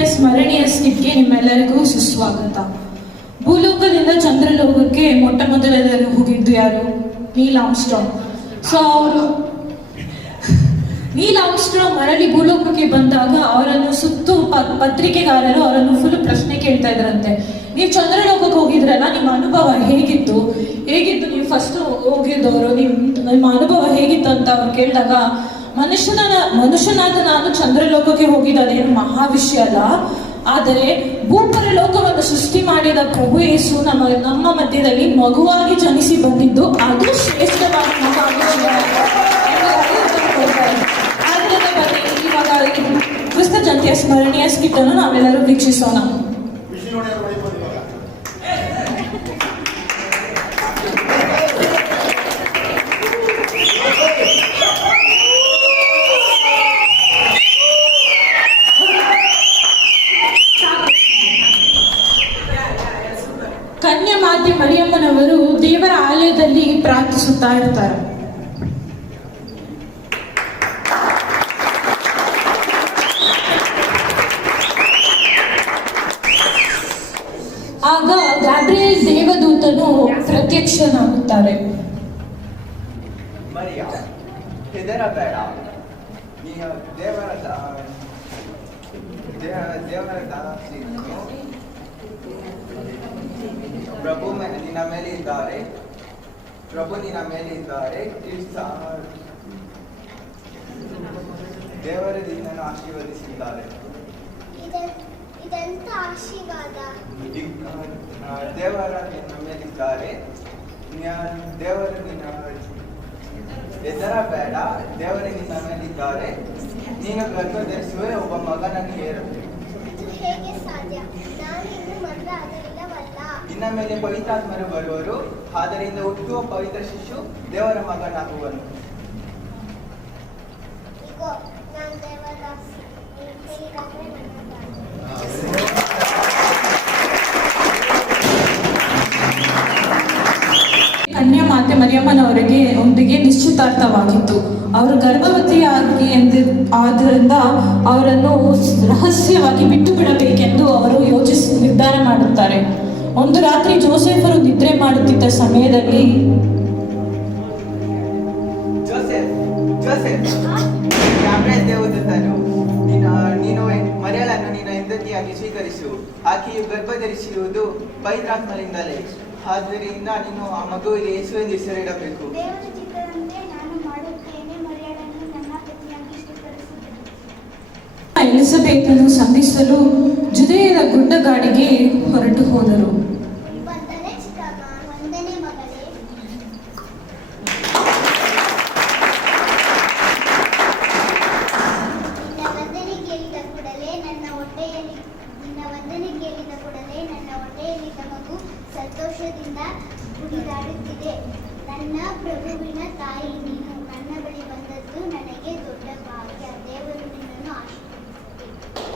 ಸಂಚಿಕೆಯ ಸ್ಮರಣೀಯ ಸ್ಕಿಟ್ಗೆ ನಿಮ್ಮೆಲ್ಲರಿಗೂ ಸುಸ್ವಾಗತ. ಭೂಲೋಕದಿಂದ ಚಂದ್ರಲೋಕಕ್ಕೆ ಮೊಟ್ಟ ಮೊದಲದಲ್ಲಿ ಹೋಗಿದ್ದು ಯಾರು? ನೀಲ್ ಆರ್ಮ್ಸ್ಟ್ರಾಂಗ್. ನೀಲ್ ಆರ್ಮ್ಸ್ಟ್ರಾಂಗ್ ಮರಳಿ ಭೂಲೋಕಕ್ಕೆ ಬಂದಾಗ ಅವರನ್ನು ಸುತ್ತು ಪತ್ರಿಕೆಗಾರರು ಅವರನ್ನು ಫುಲ್ ಪ್ರಶ್ನೆ ಕೇಳ್ತಾ ಇದ್ರಂತೆ. ನೀವು ಚಂದ್ರಲೋಕಕ್ಕೆ ಹೋಗಿದ್ರಲ್ಲ, ನಿಮ್ಮ ಅನುಭವ ಹೇಗಿತ್ತು ನೀವು ಫಸ್ಟ್ ಹೋಗಿದ್ದವರು, ನಿಮ್ಮ ಅನುಭವ ಹೇಗಿತ್ತು ಅಂತ ಅವ್ರು ಕೇಳಿದಾಗ, ಮನುಷ್ಯನಾದ ನಾನು ಚಂದ್ರಲೋಕಕ್ಕೆ ಹೋಗಿದ್ದೇನು ಮಹಾ ವಿಷಯ ಅಲ್ಲ, ಆದರೆ ಭೂಪರ ಲೋಕವನ್ನು ಸೃಷ್ಟಿ ಮಾಡಿದ ಪ್ರಭು ಯೇಸು ನಮ್ಮ ಮಧ್ಯದಲ್ಲಿ ಮಗುವಾಗಿ ಜನಿಸಿ ಬಂದಿದ್ದು ಅದು ಶ್ರೇಷ್ಠವಾದ ಮಹಾ ವಿಷಯ. ಆದ್ದರಿಂದ ಬನ್ನಿ ಇವಾಗ ಕ್ರಿಸ್ತ ಜಯಂತಿಯ ಸ್ಮರಣೀಯ ಸ್ಕಿಟ್ ಅನ್ನು ನಾವೆಲ್ಲರೂ ವೀಕ್ಷಿಸೋಣ. ಕನ್ಯಾ ಮಾತೆ ಮರಿಯಮ್ಮನವರು ದೇವರ ಆಲಯದಲ್ಲಿ ಪ್ರಾರ್ಥಿಸುತ್ತಾ ಇರ್ತಾರೆ. ಆಗ ಗ್ಯಾಬ್ರಿಯಲ್ ದೇವದೂತನು ಪ್ರತ್ಯಕ್ಷನಾಗುತ್ತಾರೆ. ಪ್ರಭು ನಿನ್ನ ಮೇಲೆ ಇದ್ದಾರೆ, ದೇವರು ನಿನ್ನನ್ನು ಆಶೀರ್ವದಿಸಿದ್ದಾರೆ. ಇದೆಂತ ಆಶೀರ್ವಾದ! ದೇವರ ನಿನ್ನ ಮೇಲಿದ್ದಾರೆ, ದೇವರು ನಿನ್ನ ಹೆದರ ಬೇಡ, ದೇವರು ನಿನ್ನ ಮೇಲಿದ್ದಾರೆ, ನೀನು ಗರ್ಭಧರಿಸುವೆ, ಒಬ್ಬ ಮಗನನ್ನು ಹೇರುವೆ. ಹೇಗೆ ಸಾಧ್ಯ? ನಾನು ಇನ್ನು ಮದುವೆ ಆಗಲಿಲ್ಲವಲ್ಲ. ನಿನ್ನ ಮೇಲೆ ಪವಿತ್ರಾತ್ಮರು ಬರುವರು, ಆದ್ದರಿಂದ ಹುಟ್ಟುವ ಪವಿತ್ರ ಶಿಶು ದೇವರ ಮಗನಾಗುವನು. ಇಗೋ, ನಾನು ದೇವರ ಕನ್ಯಾ ಮಾತೆ ಮರಿಯಮ್ಮನವರಿಗೆ ನಿಶ್ಚಿತಾರ್ಥವಾಗಿತ್ತು. ಅವರು ಗರ್ಭವತಿಯಾಗಿ ಆದ್ದರಿಂದ ಅವರನ್ನು ರಹಸ್ಯವಾಗಿ ಬಿಟ್ಟು ಬಿಡಬೇಕೆಂದು ಅವರು ನಿರ್ಧಾರ ಮಾಡುತ್ತಾರೆ. ಒಂದು ರಾತ್ರಿ ಜೋಸೆಫರು ನಿದ್ರೆ ಮಾಡುತ್ತಿದ್ದ ಸಮಯದಲ್ಲಿ ದೇವದೂತನು ನೀನು ಮರಿಯಳನ್ನು ನಿನ್ನ ಹೆಂಡತಿಯಾಗಿ ಸ್ವೀಕರಿಸು, ಆಕೆಯು ಗರ್ಭಧರಿಸಿರುವುದು ಪವಿತ್ರಾತ್ಮರಿಂದಲೇ, ಆದ್ದರಿಂದ ನೀನು ಆ ಮಗುವಿಗೆ ಯೇಸು ಎಂದು ಹೆಸರಿಡಬೇಕು. ಎಲಿಸಬೇತನ್ನು ಸಂಧಿಸಲು ಜುದೇಯದ ಗುಡ್ಡಗಾಡಿಗೆ ಹೊರಟು ಹೋದರು. ಸಂತೋಷದಿಂದ ಕುಣಿದಾಡುತ್ತಿದೆ. ನನ್ನ ಪ್ರಭುವಿನ ತಾಯಿ ನೀನು ನನ್ನ ಬಳಿ ಬಂದದ್ದು ನನಗೆ ದೊಡ್ಡ ಭಾಗ್ಯ. ದೇವರು ನಿನ್ನನ್ನು ಆಶೀರ್ವದಿಸಲಿ.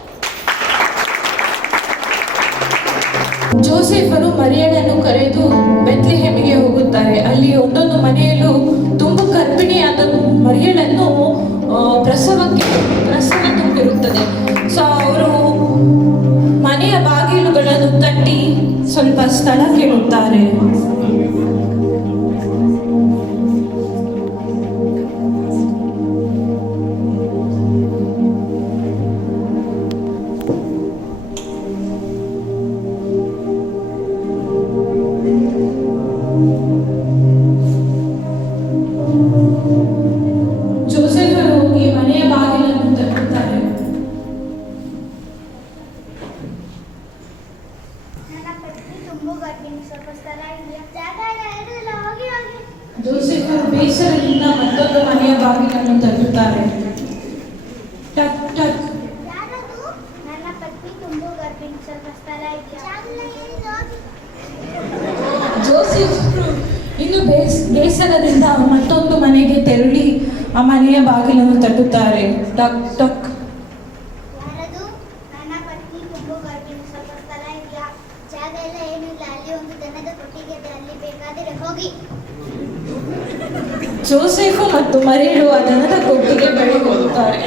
ಜೋಸೆಫರು ಮರಿಯಳನ್ನು ಕರೆದು ಬೆತ್ಲೆಹೇಮಿಗೆ ಹೋಗುತ್ತಾರೆ. ಅಲ್ಲಿ ಒಂದೊಂದು ಮನೆಯಲ್ಲೂ ತುಂಬಾ ಗರ್ಭಿಣಿಯಾದ ಮರಿಯಳನ್ನು ಪ್ರಸವ ತುಂಬಿರುತ್ತದೆ. ಸೊ ಅವರು ಮನೆಯ ಬಾಗಿಲುಗಳನ್ನು ತಟ್ಟಿ ಸ್ವಲ್ಪ ಸ್ಥಳ ಕೇಳುತ್ತಾರೆ. ಜೋಸೆಫರು ಈ ಮನೆಯ ಬಾಗಿಲನ್ನು ತಟ್ಟುತ್ತಾರೆ. ಜೋಸೆಫರು ಬೇಸರದಿಂದ ಮತ್ತೊಂದು ಮನೆಯ ಬಾಗಿಲನ್ನು ತಟ್ಟುತ್ತಾರೆ. ಟಕ್ ಟಕ್. ನನ್ನ ಪತ್ನಿ ತುಂಬು ಗರ್ಭಿಣಿ, ಸ್ವಲ್ಪ ಸ್ಥಳ ಇದೆಯಾ? ಜೋಸೆಫರು ಇನ್ನು ಬೇಸರದಿಂದ ಮತ್ತೊಂದು ಮನೆಗೆ ತೆರಳಿ ಆ ಮನೆಯ ಬಾಗಿಲನ್ನು ತಟ್ಟುತ್ತಾರೆ. ಟಕ್ ಟಕ್. ನನ್ನ ಪತ್ನಿ ತುಂಬು ಗರ್ಭಿಣಿ, ಸ್ವಲ್ಪ ಸ್ಥಳ ಇದೆಯಾ? ಜಾಗ ಎಲ್ಲ ಏನಿಲ್ಲ, ಅಲ್ಲಿ ಒಂದು ದನದ ಕೊಟ್ಟಿಗೆ ಇದೆ, ಅಲ್ಲಿ ಬೇಕಾದರೆ ಹೋಗಿ. ಜೋಸೆಫು ಮತ್ತು ಮರಿಯಳು ಆ ದನದ ಕೊಟ್ಟಿಗೆ ಬಳಿ ಹೋಗುತ್ತಾರೆ.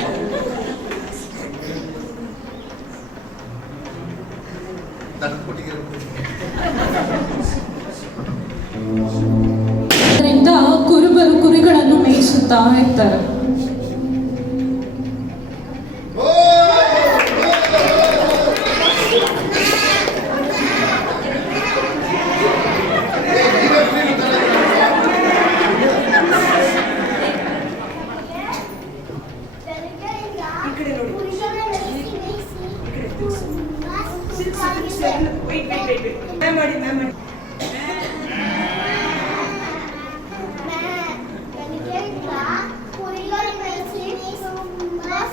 ಅದರಿಂದ ಕುರುಬರು ಕುರಿಗಳನ್ನು ಮೇಯಿಸುತ್ತಾ ಇರ್ತಾರೆ.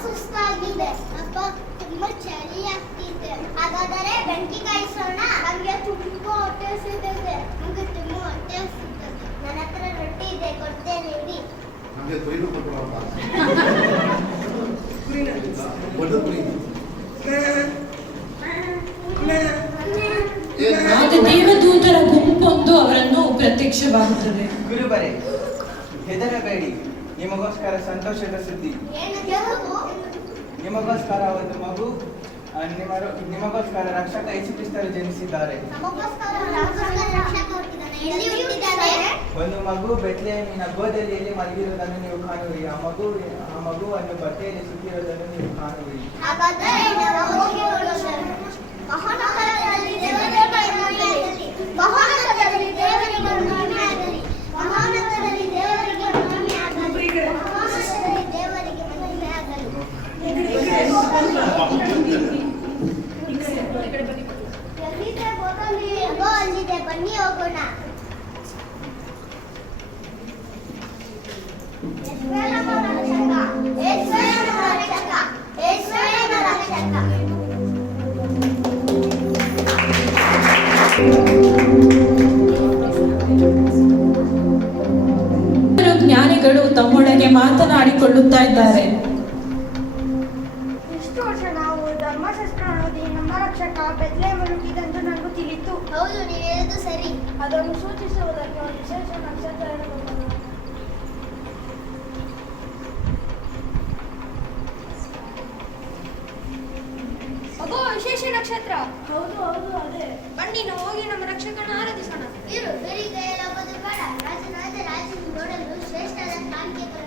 ಸುಸ್ತಾಗಿದೆ ಅಪ್ಪ, ತುಂಬಾ ಚಳಿ ಆಗ್ತಿದೆ. ಹಾಗಾದರೆ ಬೆಂಕಿ ಕಾಯಿಸೋಣ. ನಮಗೆ ತುಂಬಾ ಹೊಟ್ಟೆ ಹಸಿತಿದೆ. ನಮಗೆ ತುಂಬಾ ಹೊಟ್ಟೆ ಹಸಿತಿದೆ. ನನ್ನ ಹತ್ರ ರೊಟ್ಟಿ ಇದೆ, ಕೊಡ್ತೇನೆ ಇಡಿ. ಆಗ ದೇವದೂತರ ಗುಂಪೊಂದು ಅವರನ್ನು ಪ್ರತ್ಯಕ್ಷವಾಗುತ್ತದೆ. ಗುರುಬರೇ, ಹೆದರಬೇಡಿ, ನಿಮಗೋಸ್ಕರ ಸಂತೋಷದ ಸುದ್ದಿ. ನಿಮಗೋಸ್ಕರ ಒಂದು ಮಗು, ನಿಮಗೋಸ್ಕರ ರಕ್ಷಕ ಯೇಸು ಕ್ರಿಸ್ತರು ಜನಿಸಿದ್ದಾರೆ. ಒಂದು ಮಗು ಬೆತ್ಲೆಹೇಮಿನ ಗೋದಲಿಯಲ್ಲಿ ಮಲಗಿರುವುದನ್ನು ನೀವು ಕಾಣುವಿರಿ. ಆ ಮಗುವನ್ನು ಬಟ್ಟೆಯಲ್ಲಿ ಸುತ್ತಿರುವುದನ್ನು ನೀವು ಕಾಣುವಿರಿ. ಬನ್ನಿ ಹೋಗೋಣ. ಜ್ಞಾನಿಗಳು ತಮ್ಮೊಳಗೆ ಮಾತನಾಡಿಕೊಳ್ಳುತ್ತಾ ಇದ್ದಾರೆ. ಇಷ್ಟು ವರ್ಷ ನಾವು ಧರ್ಮಶಾಸ್ತ್ರ ಓದಿ ನಮ್ಮ ರಕ್ಷಕ ಬೆತ್ಲೆಹೇಮಲ್ಲಿ ಹುಟ್ಟಿದಂದು ನನಗೂ ತಿಳಿಯಿತು. ಹೌದು, ನೀವು ಹೇಳೋದು ಸರಿ. ಅದನ್ನು ಸೂಚಿಸುವುದಕ್ಕೆ ಒಂದು ವಿಶೇಷ ನಕ್ಷತ್ರ ಇರಬಹುದು. ಅಬ್ಬೋ, ವಿಶೇಷ ನಕ್ಷತ್ರ. ಹೌದು ಹೌದು, ಅದೇ. ಬನ್ನಿ ನಾವು ಹೋಗಿ ನಮ್ಮ ರಕ್ಷಕನ ಆರಾಧಿಸೋಣ. ಇರು, ಬೇರೆ ಕೈಯಲ್ಲಿ ಹೋಗೋದು ಬೇಡ. ರಾಜನಾದ ರಾಜನ ನೋಡಲು ಶ್ರೇಷ್ಠವಾದ ಕಾಣಿಕೆ